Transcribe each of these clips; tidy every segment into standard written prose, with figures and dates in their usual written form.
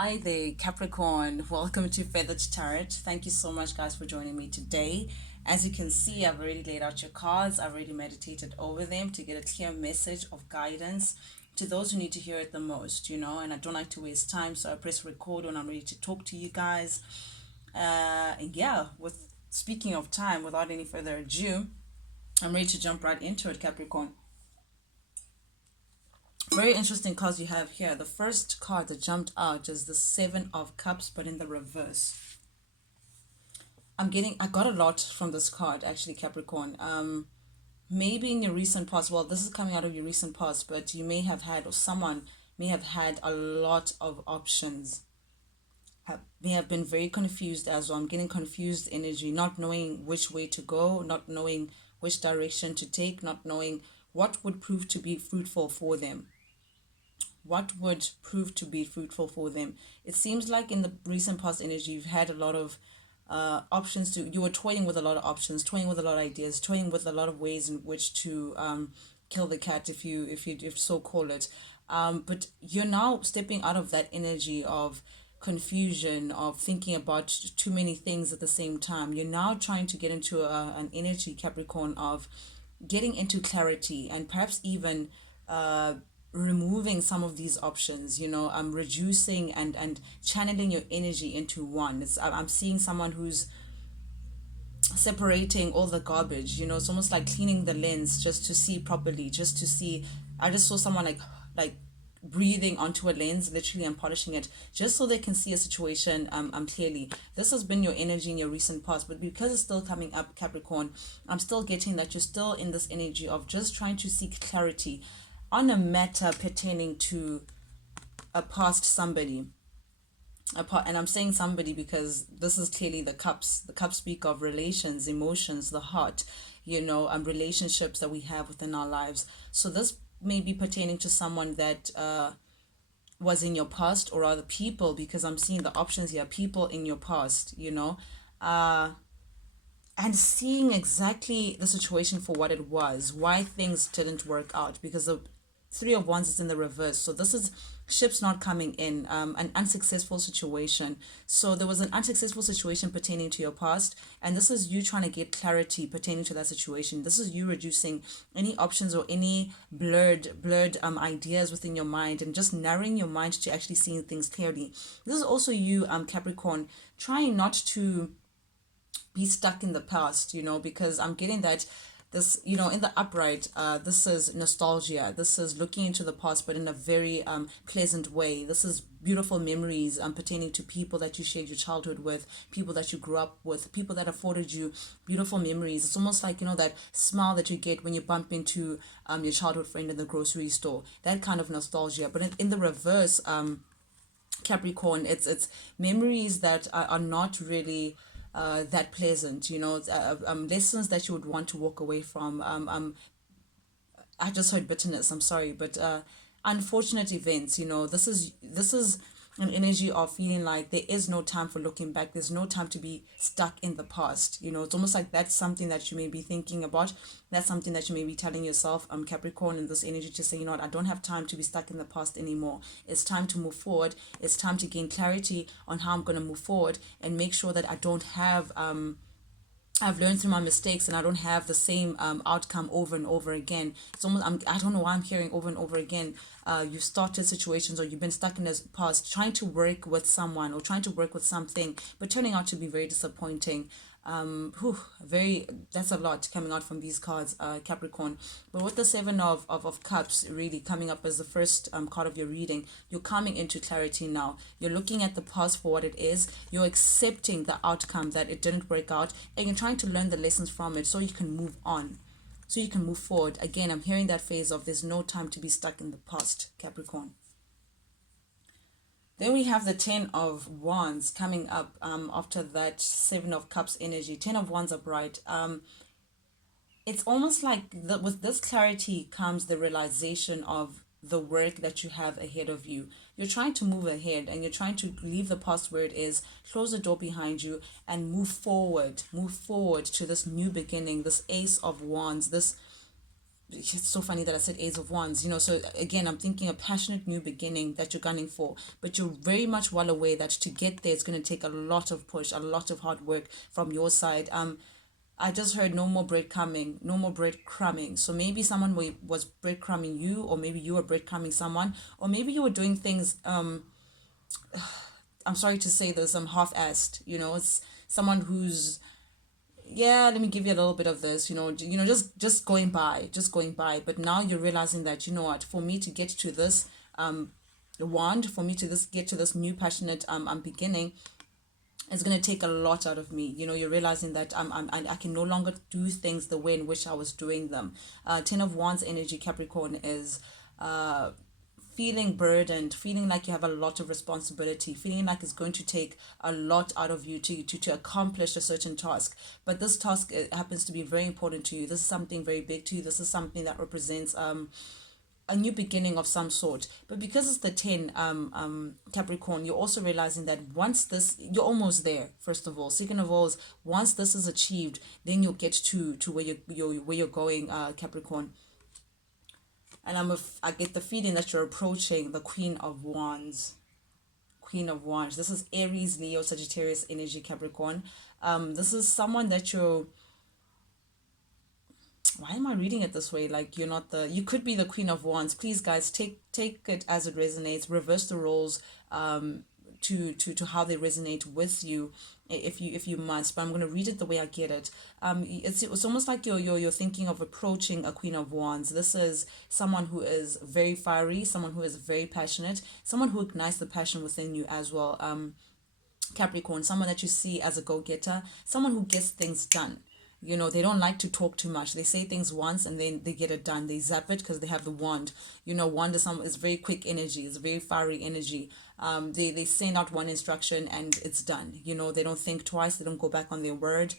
Hi there, Capricorn. Welcome to Feathered Tarot. Thank you so much, guys, for joining me today. As you can see, I've already laid out your cards. I've already meditated over them to get a clear message of guidance to those who need to hear it the most, and I don't like to waste time, so I press record when I'm ready to talk to you guys. And yeah, with speaking of time, without any further ado, I'm ready to jump right into it, Capricorn. Very interesting cards you have here. The first card that jumped out is the Seven of Cups, but in the reverse. I got a lot from this card, actually, Capricorn. Maybe in your recent past, well, this is coming out of your recent past, but you may have had, or someone may have had a lot of options. May have been very confused as well. I'm getting confused energy, not knowing which way to go, not knowing which direction to take, not knowing what would prove to be fruitful for them. What would prove to be fruitful for them? It seems like in the recent past energy, you've had a lot of options you were toying with a lot of options, toying with a lot of ideas, toying with a lot of ways in which to kill the cat, if so call it. But you're now stepping out of that energy of confusion, of thinking about too many things at the same time. You're now trying to get into an energy, Capricorn, of getting into clarity and perhaps even removing some of these options, reducing and channeling your energy into one. I'm seeing someone who's separating all the garbage. It's almost like cleaning the lens just to see properly, just to see. I just saw someone like breathing onto a lens literally and polishing it just so they can see a situation clearly. This has been your energy in your recent past, but because it's still coming up, Capricorn, I'm still getting that you're still in this energy of just trying to seek clarity on a matter pertaining to a past somebody. And I'm saying somebody because this is clearly the cups. The cups speak of relations, emotions, the heart, relationships that we have within our lives. So this may be pertaining to someone that was in your past, or other people, because I'm seeing the options here, people in your past, and seeing exactly the situation for what it was, why things didn't work out, because the Three of Wands is in the reverse. So this is ships not coming in, an unsuccessful situation. So there was an unsuccessful situation pertaining to your past, and this is you trying to get clarity pertaining to that situation. This is you reducing any options or any blurred ideas within your mind, and just narrowing your mind to actually seeing things clearly. This is also you, Capricorn, trying not to be stuck in the past, because I'm getting that this, in the upright, this is nostalgia. This is looking into the past, but in a very pleasant way. This is beautiful memories pertaining to people that you shared your childhood with, people that you grew up with, people that afforded you beautiful memories. It's almost like, that smile that you get when you bump into your childhood friend in the grocery store, that kind of nostalgia. But in the reverse, Capricorn, it's memories that are not really that pleasant, lessons that you would want to walk away from. I just heard bitterness, I'm sorry, but unfortunate events, this is an energy of feeling like there is no time for looking back. There's no time to be stuck in the past. It's almost like that's something that you may be thinking about. That's something that you may be telling yourself, Capricorn, in this energy, to say, what, I don't have time to be stuck in the past anymore. It's time to move forward. It's time to gain clarity on how I'm going to move forward and make sure that I don't have I've learned through my mistakes, and I don't have the same outcome over and over again. It's almost, I don't know why I'm hearing over and over again. You've started situations, or you've been stuck in the past trying to work with someone or trying to work with something, but turning out to be very disappointing. That's a lot coming out from these cards, Capricorn. But with the Seven of Cups really coming up as the first card of your reading, you're coming into clarity now. You're looking at the past for what it is. You're accepting the outcome that it didn't work out, and you're trying to learn the lessons from it so you can move on, so you can move forward. Again, I'm hearing that phase of there's no time to be stuck in the past, Capricorn. Then we have the Ten of Wands coming up after that Seven of Cups energy. Ten of Wands upright. It's almost like with this clarity comes the realization of the work that you have ahead of you. You're trying to move ahead, and you're trying to leave the past where it is, close the door behind you, and move forward to this new beginning, this Ace of Wands, this it's so funny that I said Ace of Wands, so again, I'm thinking a passionate new beginning that you're gunning for, but you're very much well aware that to get there, it's going to take a lot of push, a lot of hard work from your side. I just heard no more breadcrumbing, no more breadcrumbing. So maybe someone was breadcrumbing you, or maybe you were breadcrumbing someone, or maybe you were doing things, I'm sorry to say this, I'm half-assed, it's someone who's, yeah, let me give you a little bit of this, just going by, but now you're realizing that, you know what, for me to get to this wand, for me to get to this new passionate beginning, it's going to take a lot out of me. You're realizing that I can no longer do things the way in which I was doing them. 10 of Wands energy, Capricorn, is feeling burdened, feeling like you have a lot of responsibility, feeling like it's going to take a lot out of you to accomplish a certain task. But this task, it happens to be very important to you. This is something very big to you. This is something that represents a new beginning of some sort. But because it's the 10 Capricorn, you're also realizing that once this, you're almost there. First of all, second of all, is once this is achieved, then you'll get to where you're going, Capricorn. And I get the feeling that you're approaching the Queen of Wands. Queen of Wands. This is Aries, Leo, Sagittarius energy, Capricorn. This is someone that you're, why am I reading it this way? Like, you could be the Queen of Wands. Please, guys, take it as it resonates. Reverse the roles to how they resonate with you, if you must. But I'm going to read it the way I get it. It's almost like you're thinking of approaching a Queen of Wands. This is someone who is very fiery, someone who is very passionate, someone who ignites the passion within you as well. Capricorn, someone that you see as a go-getter, someone who gets things done. They don't like to talk too much. They say things once and then they get it done. They zap it because they have the wand. Wand is very quick energy. It's very fiery energy. They send out one instruction and it's done. They don't think twice. They don't go back on their word.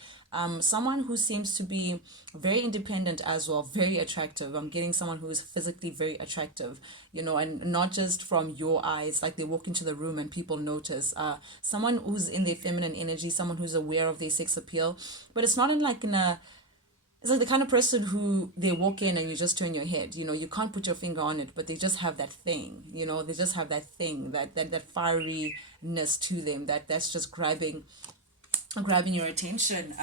Someone who seems to be very independent as well, very attractive. I'm getting someone who is physically very attractive, and not just from your eyes, like they walk into the room and people notice. Someone who's in their feminine energy, someone who's aware of their sex appeal, but it's not it's like the kind of person who they walk in and you just turn your head, you can't put your finger on it, but they just have that thing, they just have that thing, that fieriness to them, that's just grabbing your attention,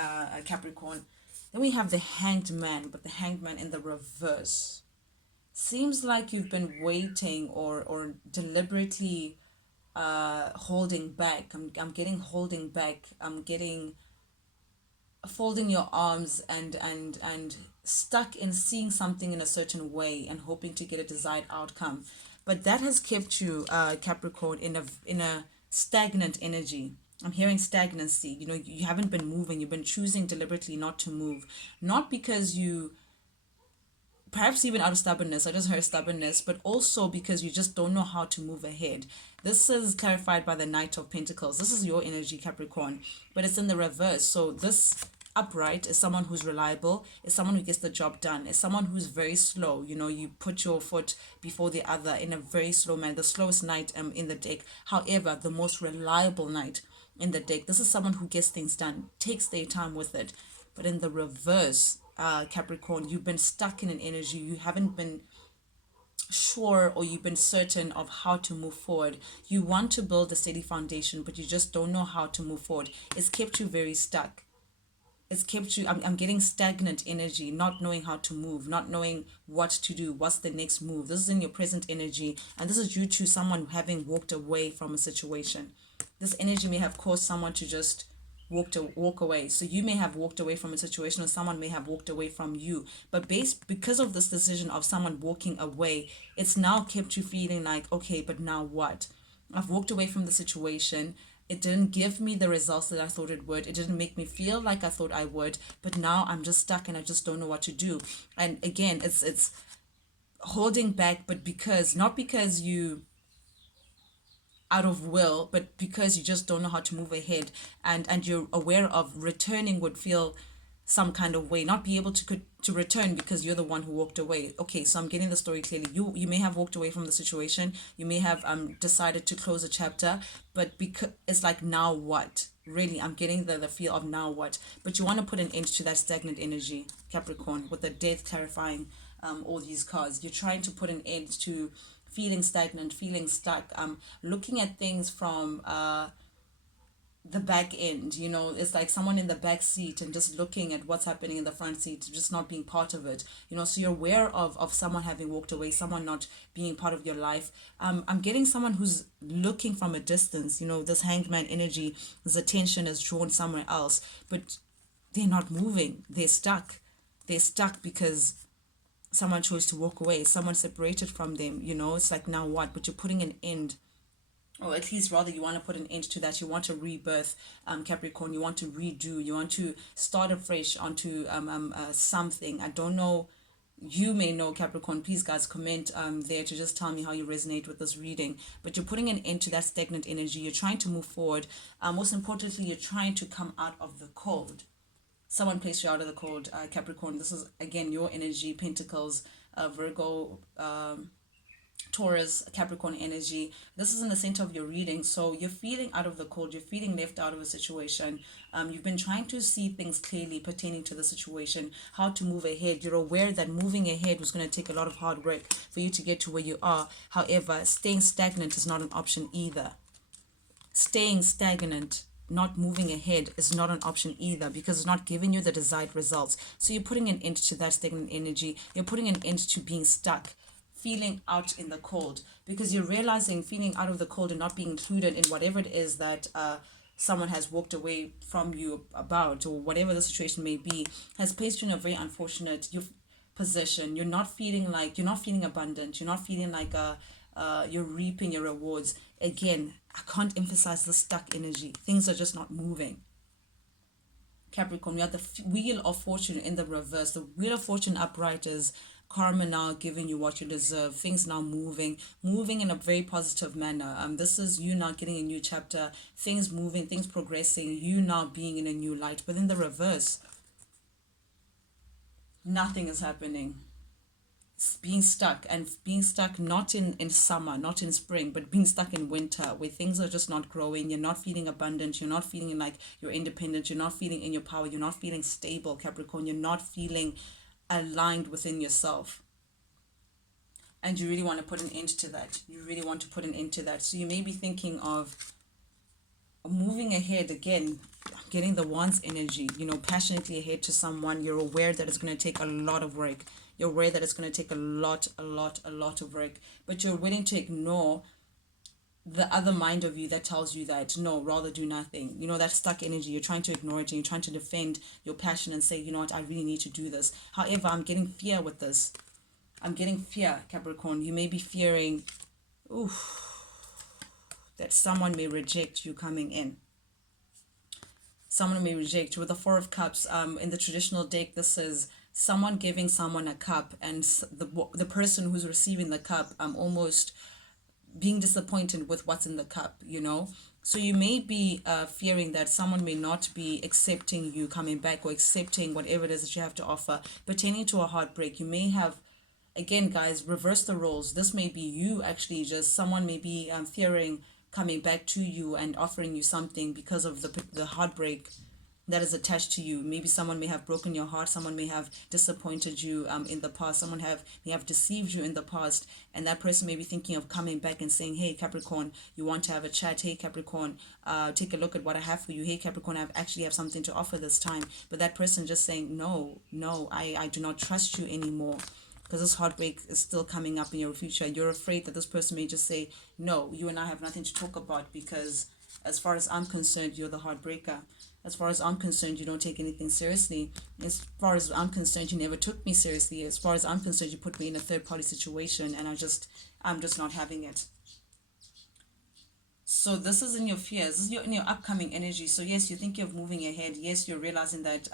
Capricorn. Then we have the Hanged Man, but the Hanged Man in the reverse. Seems like you've been waiting or deliberately holding back. I'm getting holding back. I'm getting folding your arms and stuck in seeing something in a certain way and hoping to get a desired outcome. But that has kept you, Capricorn, in a stagnant energy. I'm hearing stagnancy. You haven't been moving. You've been choosing deliberately not to move. Not because you, perhaps even out of stubbornness, I just heard stubbornness, but also because you just don't know how to move ahead. This is clarified by the Knight of Pentacles. This is your energy, Capricorn, but it's in the reverse. So this upright is someone who's reliable, is someone who gets the job done, is someone who's very slow. You put your foot before the other in a very slow manner. The slowest knight in the deck, however, the most reliable knight in the deck. This is someone who gets things done, takes their time with it. But in the reverse, Capricorn, you've been stuck in an energy. You haven't been sure, or you've been certain of how to move forward. You want to build a steady foundation, but you just don't know how to move forward. It's kept you very stuck. It's kept you, I'm getting stagnant energy, not knowing how to move, not knowing what to do, what's the next move. This is in your present energy, and this is due to someone having walked away from a situation. This energy may have caused someone to just walk away. So you may have walked away from a situation, or someone may have walked away from you. But because of this decision of someone walking away, it's now kept you feeling like, okay, but now what? I've walked away from the situation. It didn't give me the results that I thought it would. It didn't make me feel like I thought I would. But now I'm just stuck and I just don't know what to do. And again, it's holding back, but not because you out of will, but because you just don't know how to move ahead, and you're aware of returning would feel some kind of way, not be able to return because you're the one who walked away. Okay, so I'm getting the story clearly. You may have walked away from the situation. You may have decided to close a chapter, but because it's like, now what? Really, I'm getting the feel of now what? But you want to put an end to that stagnant energy, Capricorn, with the death clarifying all these cards. You're trying to put an end to feeling stagnant, feeling stuck, looking at things from the back end. It's like someone in the back seat and just looking at what's happening in the front seat, just not being part of it. So you're aware of someone having walked away, someone not being part of your life. I'm getting someone who's looking from a distance. This hanged man energy, this attention is drawn somewhere else, but they're not moving. They're stuck because someone chose to walk away, someone separated from them. It's like, now what? But you're putting an end, or at least rather you want to put an end to that. You want to rebirth, Capricorn. You want to redo, you want to start afresh onto something. I don't know, you may know, Capricorn. Please, guys, comment there to just tell me how you resonate with this reading. But you're putting an end to that stagnant energy. You're trying to move forward. Most importantly, you're trying to come out of the cold. Someone placed you out of the cold, Capricorn. This is, again, your energy, Pentacles, Virgo, Taurus, Capricorn energy. This is in the center of your reading. So you're feeling out of the cold. You're feeling left out of a situation. You've been trying to see things clearly pertaining to the situation, how to move ahead. You're aware that moving ahead was going to take a lot of hard work for you to get to where you are. However, staying stagnant is not an option either. Staying stagnant, not moving ahead, is not an option either, because it's not giving you the desired results. So you're putting an end to that stagnant energy. You're putting an end to being stuck, feeling out in the cold, because you're realizing feeling out of the cold and not being included in whatever it is that someone has walked away from you about, or whatever the situation may be, has placed you in a very unfortunate position. You're not feeling abundant. You're not feeling like you're reaping your rewards. Again, I can't emphasize the stuck energy. Things are just not moving. Capricorn, we have the Wheel of Fortune in the reverse. The Wheel of Fortune upright is karma now giving you what you deserve. Things now moving in a very positive manner. This is you now getting a new chapter. Things moving, things progressing. You now being in a new light. But in the reverse, nothing is happening. Being stuck not in summer, not in spring, but being stuck in winter, where things are just not growing. You're not feeling abundant. You're not feeling like you're independent. You're not feeling in your power. You're not feeling stable, Capricorn. You're not feeling aligned within yourself, and you really want to put an end to that. So you may be thinking of moving ahead. Again, getting the Wands energy, passionately ahead to someone. You're aware that it's going to take a lot of work. You're aware that it's going to take a lot of work, but you're willing to ignore the other mind of you that tells you that no, rather do nothing. That stuck energy. You're trying to ignore it, and you're trying to defend your passion and say, you know what, I really need to do this. However, I'm getting fear with this. I'm getting fear, Capricorn. You may be fearing that someone may reject you coming in. Someone may reject you. With the Four of Cups, in the traditional deck, this is someone giving someone a cup, and the person who's receiving the cup almost being disappointed with what's in the cup. So you may be fearing that someone may not be accepting you coming back, or accepting whatever it is that you have to offer pertaining to a heartbreak. You may have, again, guys, reverse the roles. This may be you actually, just someone may be fearing coming back to you and offering you something because of the heartbreak that is attached to you. Maybe someone may have broken your heart. Someone may have disappointed you in the past. Someone may have deceived you in the past, and that person may be thinking of coming back and saying, hey, Capricorn, you want to have a chat? Hey, Capricorn, take a look at what I have for you. Hey, Capricorn, I actually have something to offer this time. But that person just saying, no, I do not trust you anymore, because this heartbreak is still coming up in your future. You're afraid that this person may just say, no, you and I have nothing to talk about, because as far as I'm concerned, you're the heartbreaker. As far as I'm concerned, you don't take anything seriously. As far as I'm concerned, you never took me seriously. As far as I'm concerned, you put me in a third-party situation, and I'm just not having it. So this is in your fears. This is in your upcoming energy. So yes, you think you're moving ahead. Yes, you're realizing that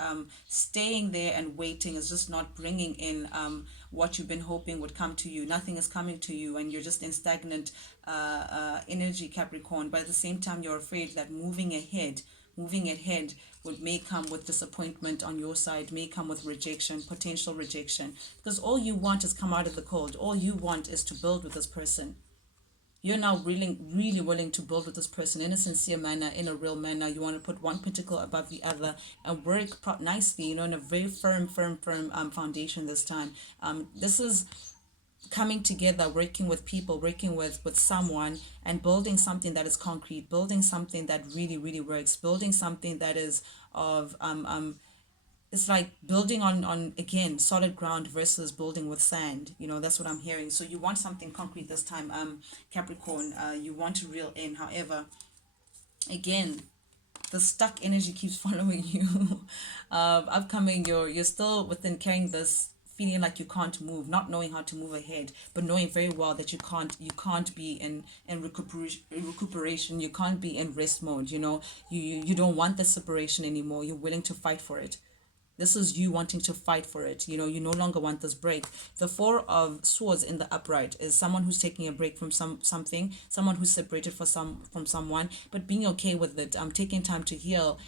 staying there and waiting is just not bringing in what you've been hoping would come to you. Nothing is coming to you, and you're just in stagnant energy, Capricorn. But at the same time, you're afraid that moving ahead may come with disappointment on your side, may come with rejection, potential rejection, because all you want is come out of the cold. All you want is to build with this person. You're now really, really willing to build with this person in a sincere manner, in a real manner. You want to put one pentacle above the other and work nicely, in a very firm foundation this time. This is coming together, working with people, working with someone, and building something that is concrete, building something that really, really works, building something that is of it's like building on again solid ground versus building with sand. That's what I'm hearing. So you want something concrete this time, Capricorn. You want to reel in. However, again, the stuck energy keeps following you. Upcoming, you're still within carrying this feeling like you can't move, not knowing how to move ahead, but knowing very well that you can't be in recuperation. You can't be in rest mode. You don't want the separation anymore. You're willing to fight for it. This is you wanting to fight for it. You no longer want this break. The Four of Swords in the upright is someone who's taking a break from something, someone who's separated from someone, but being okay with it. Taking time to heal.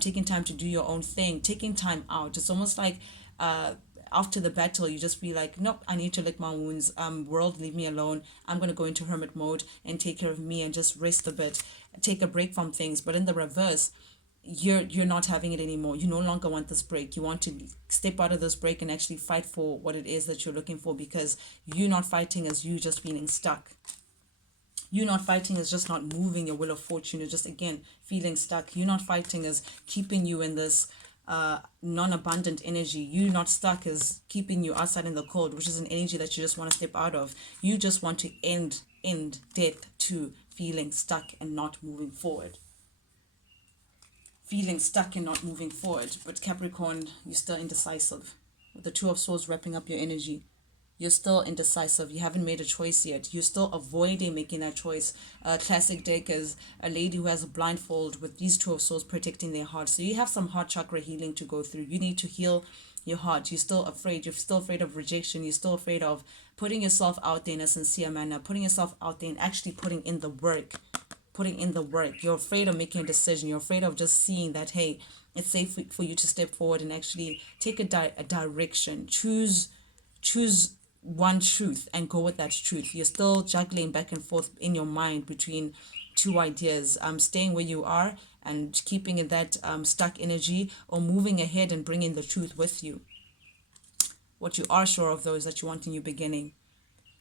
Taking time to do your own thing. Taking time out. It's almost like after the battle, you just be like, nope, I need to lick my wounds. World, leave me alone. I'm gonna go into hermit mode and take care of me and just rest a bit, take a break from things. But in the reverse, you're not having it anymore. You no longer want this break. You want to step out of this break and actually fight for what it is that you're looking for, because you not fighting is you just feeling stuck. You not fighting is just not moving your wheel of fortune. You're just, again, feeling stuck. You not fighting is keeping you in this non-abundant energy. You not stuck is keeping you outside in the cold, which is an energy that you just want to step out of. You just want to end death to feeling stuck and not moving forward. Feeling stuck and not moving forward. But Capricorn, you're still indecisive. With the Two of Swords wrapping up your energy, you're still indecisive. You haven't made a choice yet. You're still avoiding making that choice. Classic deck is a lady who has a blindfold with these Two of Swords protecting their heart. So you have some heart chakra healing to go through. You need to heal your heart. You're still afraid. You're still afraid of rejection. You're still afraid of putting yourself out there in a sincere manner, putting yourself out there and actually putting in the work. You're afraid of making a decision. You're afraid of just seeing that, hey, it's safe for you to step forward and actually take a direction. Choose one truth and go with that truth. You're still juggling back and forth in your mind between two ideas. Staying where you are and keeping in that stuck energy, or moving ahead and bringing the truth with you. What you are sure of, though, is that you want a new beginning.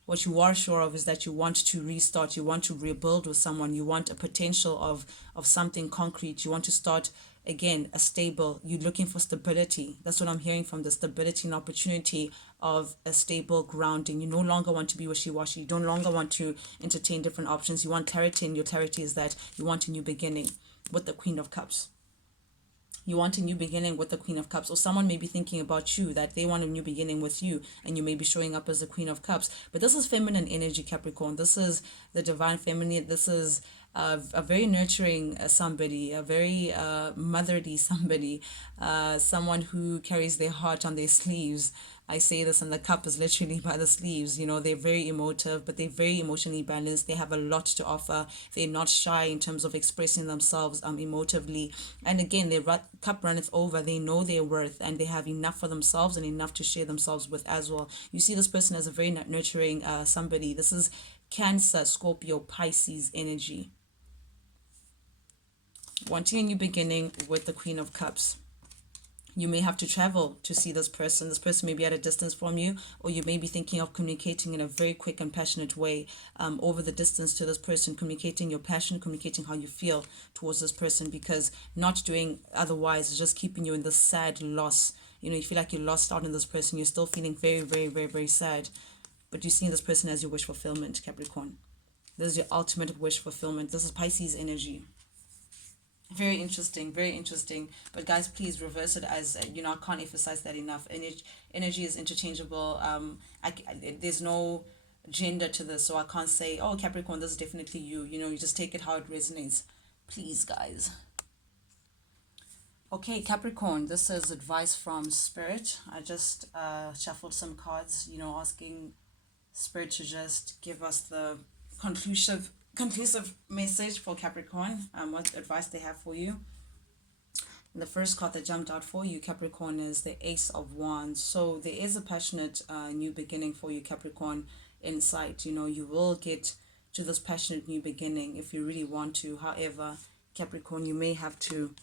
What you are sure of is that you want to restart. You want to rebuild with someone. You want a potential of something concrete. You want to start again, you're looking for stability. That's what I'm hearing from the stability and opportunity of a stable grounding. You no longer want to be wishy-washy. You no longer want to entertain different options. You want clarity, and your clarity is that you want a new beginning with the Queen of Cups. You want a new beginning with the Queen of Cups, or someone may be thinking about you, that they want a new beginning with you, and you may be showing up as the Queen of Cups. But this is feminine energy, Capricorn. This is the divine feminine. This is a very nurturing somebody, a very motherly somebody, someone who carries their heart on their sleeves. I say this, and the cup is literally by the sleeves. They're very emotive, but they're very emotionally balanced. They have a lot to offer. They're not shy in terms of expressing themselves emotively. And again, their cup runneth over. They know their worth, and they have enough for themselves and enough to share themselves with as well. You see this person as a very nurturing somebody. This is Cancer, Scorpio, Pisces energy. Wanting a new beginning with the Queen of Cups. You may have to travel to see this person. This person may be at a distance from you, or you may be thinking of communicating in a very quick and passionate way over the distance to this person, communicating your passion, communicating how you feel towards this person, because not doing otherwise is just keeping you in this sad loss. You feel like you lost out on this person. You're still feeling very, very, very, very sad, but you're seeing this person as your wish fulfillment, Capricorn. This is your ultimate wish fulfillment. This is Pisces energy. Very interesting, very interesting. But guys, please reverse it as I can't emphasize that enough. Energy is interchangeable. There's no gender to this, so I can't say, oh, Capricorn, this is definitely you. You just take it how it resonates. Please, guys. Okay, Capricorn, this is advice from Spirit. I just shuffled some cards, asking Spirit to just give us the conclusive message for Capricorn, what advice they have for you. And the first card that jumped out for you, Capricorn, is the Ace of Wands. So there is a passionate new beginning for you, Capricorn, in sight. You will get to this passionate new beginning if you really want to. However, Capricorn, you may have to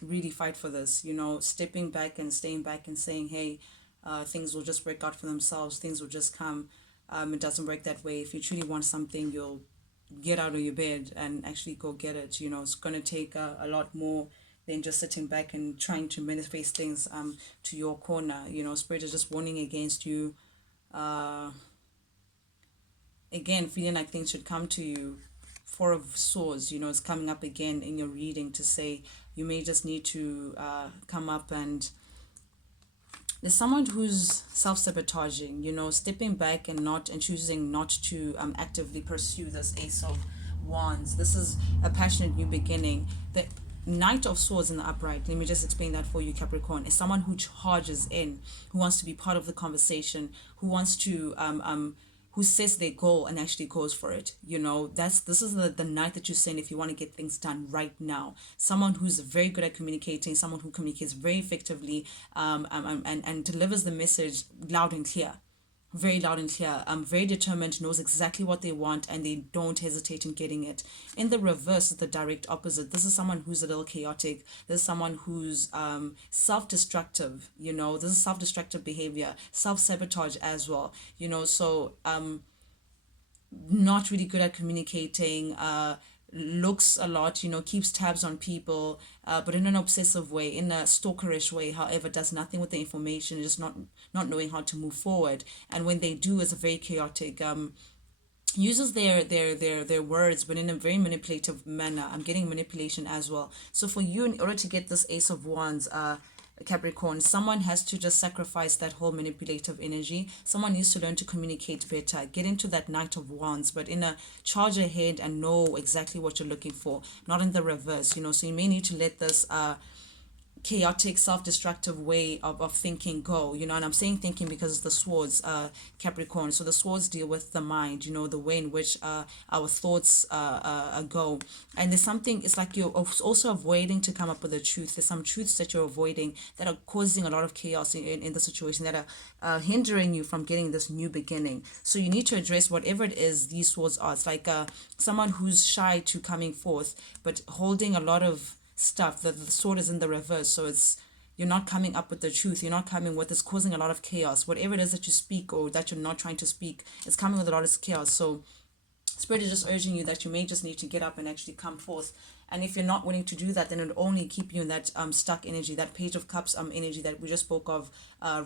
really fight for this, stepping back and staying back and saying, hey, things will just work out for themselves, things will just come. It doesn't work that way. If you truly want something, you'll get out of your bed and actually go get it. It's going to take a lot more than just sitting back and trying to manifest things to your corner. Spirit is just warning against you, again, feeling like things should come to you. Four of Swords, is coming up again in your reading to say you may just need to come up, and there's someone who's self-sabotaging, stepping back and choosing not to actively pursue this Ace of Wands. This is a passionate new beginning. The Knight of Swords in the upright, let me just explain that for you, Capricorn, is someone who charges in, who wants to be part of the conversation, who wants to who sets their goal and actually goes for it. This is the night that you send if you want to get things done right now. Someone who's very good at communicating, someone who communicates very effectively, and delivers the message loud and clear. Very loud and clear, very determined, knows exactly what they want, and they don't hesitate in getting it. In the reverse, the direct opposite. This is someone who's a little chaotic. This is someone who's self-destructive. This is self-destructive behavior, self-sabotage as well. So not really good at communicating. Looks a lot, keeps tabs on people, but in an obsessive way, in a stalkerish way. However, does nothing with the information, just not knowing how to move forward. And when they do, it's a very chaotic. Uses their words, but in a very manipulative manner. I'm getting manipulation as well. So for you, in order to get this Ace of Wands, Capricorn, someone has to just sacrifice that whole manipulative energy. Someone needs to learn to communicate better, get into that Knight of Wands, but in a charge ahead and know exactly what you're looking for, not in the reverse. So you may need to let this chaotic, self-destructive way of thinking go, and I'm saying thinking because it's the swords, Capricorn. So the swords deal with the mind, the way in which our thoughts go. And there's something, it's like you're also avoiding to come up with the truth. There's some truths that you're avoiding that are causing a lot of chaos in the situation, that are hindering you from getting this new beginning. So you need to address whatever it is these swords are. It's like someone who's shy to coming forth, but holding a lot of stuff. The sword is in the reverse, so you're not coming up with the truth. You're not coming with, it's causing a lot of chaos. Whatever it is that you speak or that you're not trying to speak, it's coming with a lot of chaos. So Spirit is just urging you that you may just need to get up and actually come forth. And if you're not willing to do that, then it'll only keep you in that stuck energy, that Page of Cups energy that we just spoke of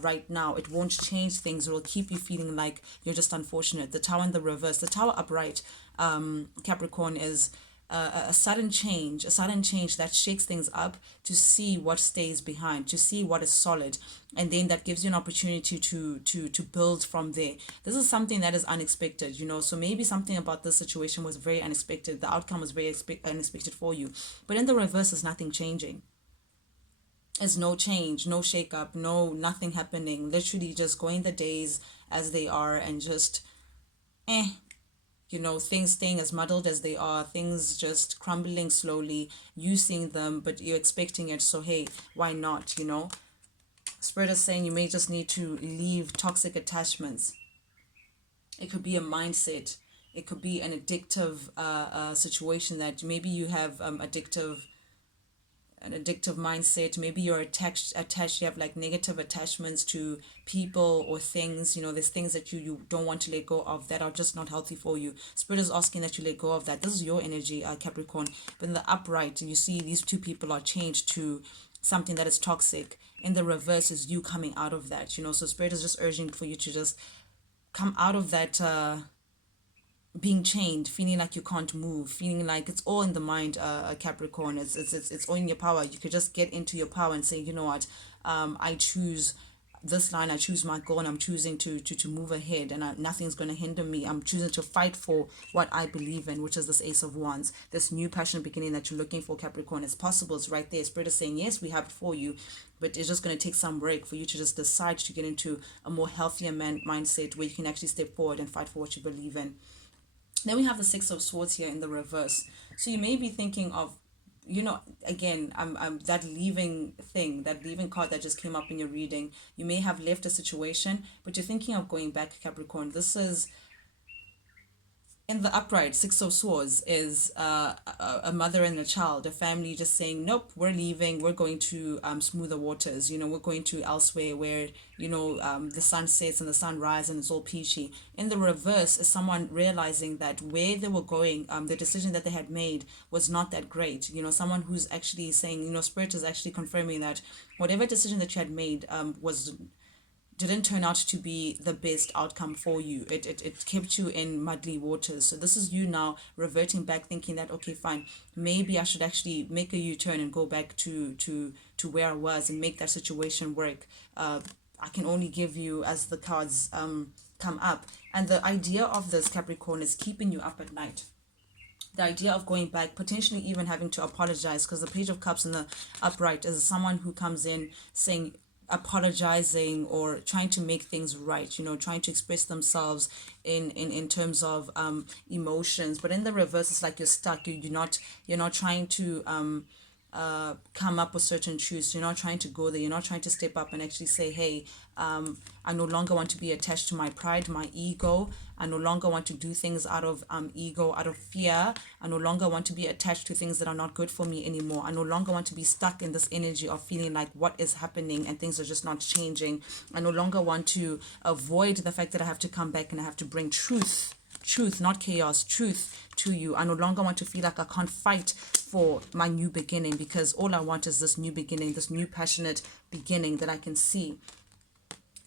right now. It won't change things. It'll keep you feeling like you're just unfortunate. The Tower in the reverse, the Tower upright, Capricorn, is a sudden change that shakes things up, to see what stays behind, to see what is solid, and then that gives you an opportunity to build from there. This is something that is unexpected, so maybe something about this situation was very unexpected. The outcome was very unexpected for you, but in the reverse is nothing changing. There's no change, no shake up, nothing happening. Literally just going the days as they are, and just things staying as muddled as they are, things just crumbling slowly, you seeing them, but you're expecting it, so hey, why not, Spirit is saying you may just need to leave toxic attachments. It could be a mindset. It could be an addictive situation, that maybe you have an addictive mindset. Maybe you're attached, you have like negative attachments to people or things. There's things that you don't want to let go of, that are just not healthy for you. Spirit is asking that you let go of that. This is your energy, Capricorn. But in the upright, you see these two people are changed to something that is toxic. In the reverse is you coming out of that. So Spirit is just urging for you to just come out of that being chained, feeling like you can't move, feeling like it's all in the mind, Capricorn. It's all in your power. You could just get into your power and say, you know what, I choose this line, I choose my goal, and I'm choosing to move ahead, and nothing's going to hinder me. I'm choosing to fight for what I believe in, which is this Ace of Wands, this new passionate beginning that you're looking for, Capricorn. It's possible. It's right there. Spirit is saying, yes, we have it for you, but it's just going to take some work for you to just decide to get into a more healthier mindset, where you can actually step forward and fight for what you believe in. Then we have the Six of Swords here in the reverse. So you may be thinking of, again, that leaving thing, that leaving card that just came up in your reading. You may have left a situation, but you're thinking of going back, Capricorn. This is in the upright, Six of Swords is a mother and a child, a family just saying, nope, we're leaving, we're going to smoother waters, we're going to elsewhere where, the sun sets and the sun rises and it's all peachy. In the reverse is someone realizing that where they were going, the decision that they had made was not that great. Someone who's actually saying, Spirit is actually confirming that whatever decision that you had made was didn't turn out to be the best outcome for you. It kept you in muddy waters. So this is you now reverting back, thinking that, okay, fine, maybe I should actually make a U-turn and go back to where I was and make that situation work. I can only give you as the cards come up. And the idea of this, Capricorn, is keeping you up at night. The idea of going back, potentially even having to apologize, because the Page of Cups in the upright is someone who comes in saying, apologizing or trying to make things right, trying to express themselves in terms of emotions. But in the reverse, it's like you're stuck. You're not trying to come up with certain truths. You're not trying to go there. You're not trying to step up and actually say, hey, I no longer want to be attached to my pride, my ego. I no longer want to do things out of ego, out of fear. I no longer want to be attached to things that are not good for me anymore. I no longer want to be stuck in this energy of feeling like what is happening and things are just not changing. I no longer want to avoid the fact that I have to come back and I have to bring truth, not chaos, truth to you. I no longer want to feel like I can't fight for my new beginning, because all I want is this new beginning, this new passionate beginning that I can see.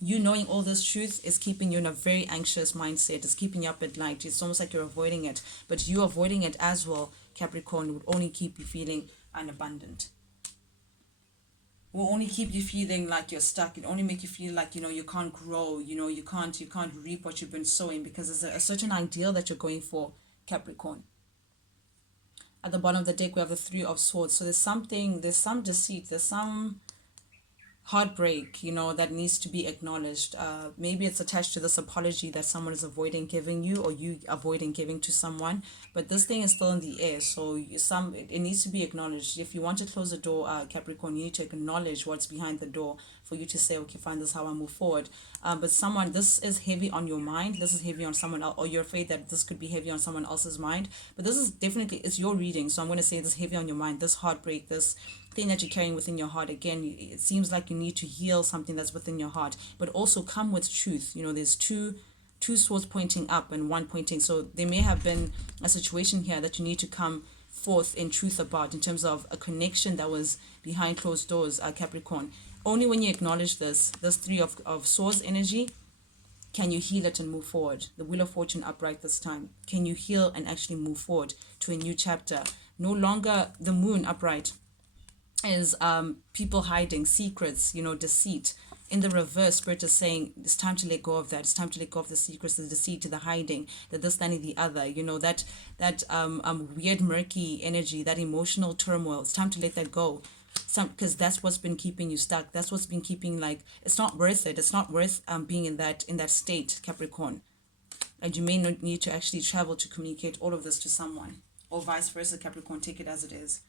You knowing all this truth is keeping you in a very anxious mindset. It's keeping you up at night. It's almost like you're avoiding it. But you avoiding it as well, Capricorn, would only keep you feeling unabundant. Will only keep you feeling like you're stuck. It only make you feel like, you can't grow. You can't reap what you've been sowing, because there's a certain ideal that you're going for, Capricorn. At the bottom of the deck, we have the Three of Swords. So there's some deceit, there's some heartbreak, that needs to be acknowledged. Maybe it's attached to this apology that someone is avoiding giving you, or you avoiding giving to someone. But this thing is still in the air, so it needs to be acknowledged. If you want to close the door, Capricorn, you need to acknowledge what's behind the door for you to say, okay, fine, this is how I move forward. But this is heavy on your mind. This is heavy on someone else, or you're afraid that this could be heavy on someone else's mind. But this is definitely, it's your reading, so I'm going to say this heavy on your mind, this heartbreak, this thing that you're carrying within your heart. Again, it seems like you need to heal something that's within your heart, but also come with truth. There's two swords pointing up and one pointing, so there may have been a situation here that you need to come forth in truth about, in terms of a connection that was behind closed doors, Capricorn. Only when you acknowledge this Three of Swords energy, can you heal it and move forward. The Wheel of Fortune upright this time. Can you heal and actually move forward to a new chapter? No longer the Moon upright is people hiding secrets, deceit. In the reverse, Spirit is saying it's time to let go of that. It's time to let go of the secrets, the deceit, the hiding, the this, that, and the other. That weird, murky energy, that emotional turmoil. It's time to let that go. Because that's what's been keeping you stuck. That's what's been keeping, like, it's not worth it. It's not worth being in that state, Capricorn. And you may not need to actually travel to communicate all of this to someone, or vice versa, Capricorn. Take it as it is.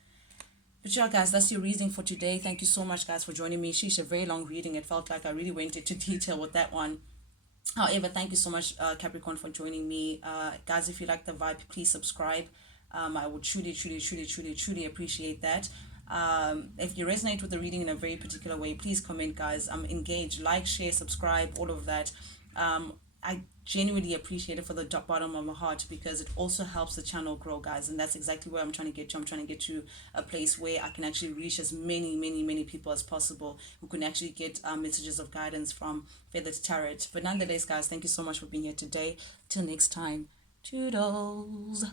But yeah, guys, that's your reading for today. Thank you so much, guys, for joining me. Sheesh, a very long reading. It felt like I really went into detail with that one. However, thank you so much, Capricorn, for joining me. Guys, if you like the vibe, please subscribe. I would truly appreciate that. If you resonate with the reading in a very particular way, please comment, guys. Engage, like, share, subscribe, all of that. I genuinely appreciate it for the bottom of my heart, because it also helps the channel grow, guys, and that's exactly where I'm trying to get to. I'm trying to get to a place where I can actually reach as many people as possible who can actually get messages of guidance from Feathered Tarot. But nonetheless, guys, thank you so much for being here today. Till next time, toodles.